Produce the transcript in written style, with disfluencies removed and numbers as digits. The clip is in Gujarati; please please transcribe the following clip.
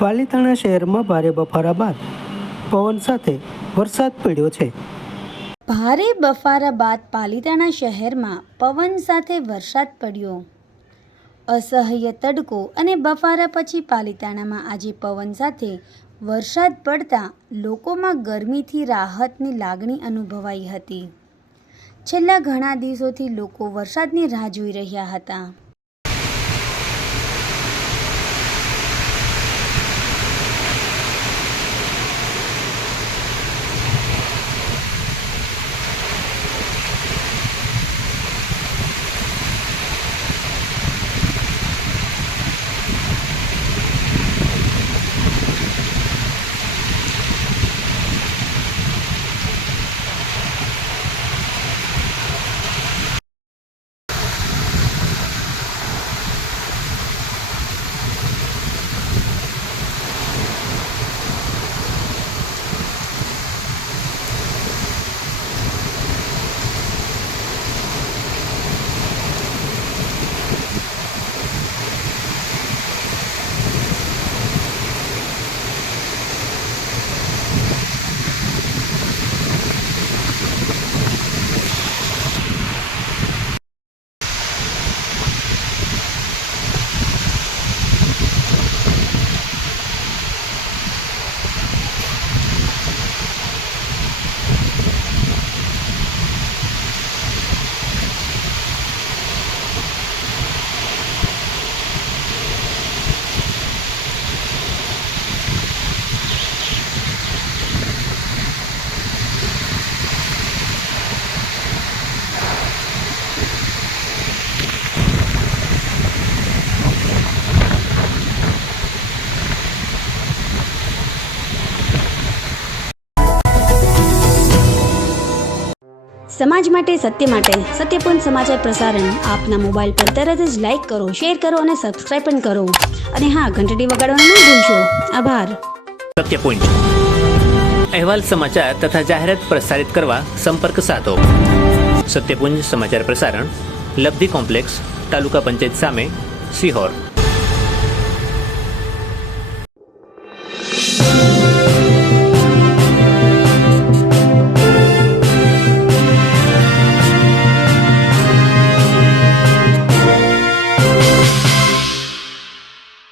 પાલીતાણા શહેરમાં ભારે બફારા બાદ પવન સાથે વરસાદ પડ્યો છે। ભારે બફારા બાદ પાલીતાણા શહેરમાં પવન સાથે વરસાદ પડ્યો। અસહ્ય તડકો અને બફારા પછી પાલીતાણામાં આજે પવન સાથે વરસાદ પડતા લોકોમાં ગરમીથી રાહતની લાગણી અનુભવાઈ હતી। છેલ્લા ઘણા દિવસોથી લોકો વરસાદની રાહ જોઈ રહ્યા હતા। સમાજ માટે સત્ય માટે સત્યપૂર્ણ સમાચાર પ્રસારણ આપના મોબાઈલ પર તરત જ લાઈક કરો, શેર કરો અને સબસ્ક્રાઇબ પણ કરો અને હા, ઘંટડી વગાડવાનું ન ભૂલશો। આભાર। સત્યપુંજ અહેવાલ, સમાચાર તથા જાહેરાત પ્રસારિત કરવા સંપર્ક સાધો। સત્યપુંજ સમાચાર પ્રસારણ, લબ્ધિ કોમ્પ્લેક્સ, તાલુકા પંચાયત સામે, સિહોર।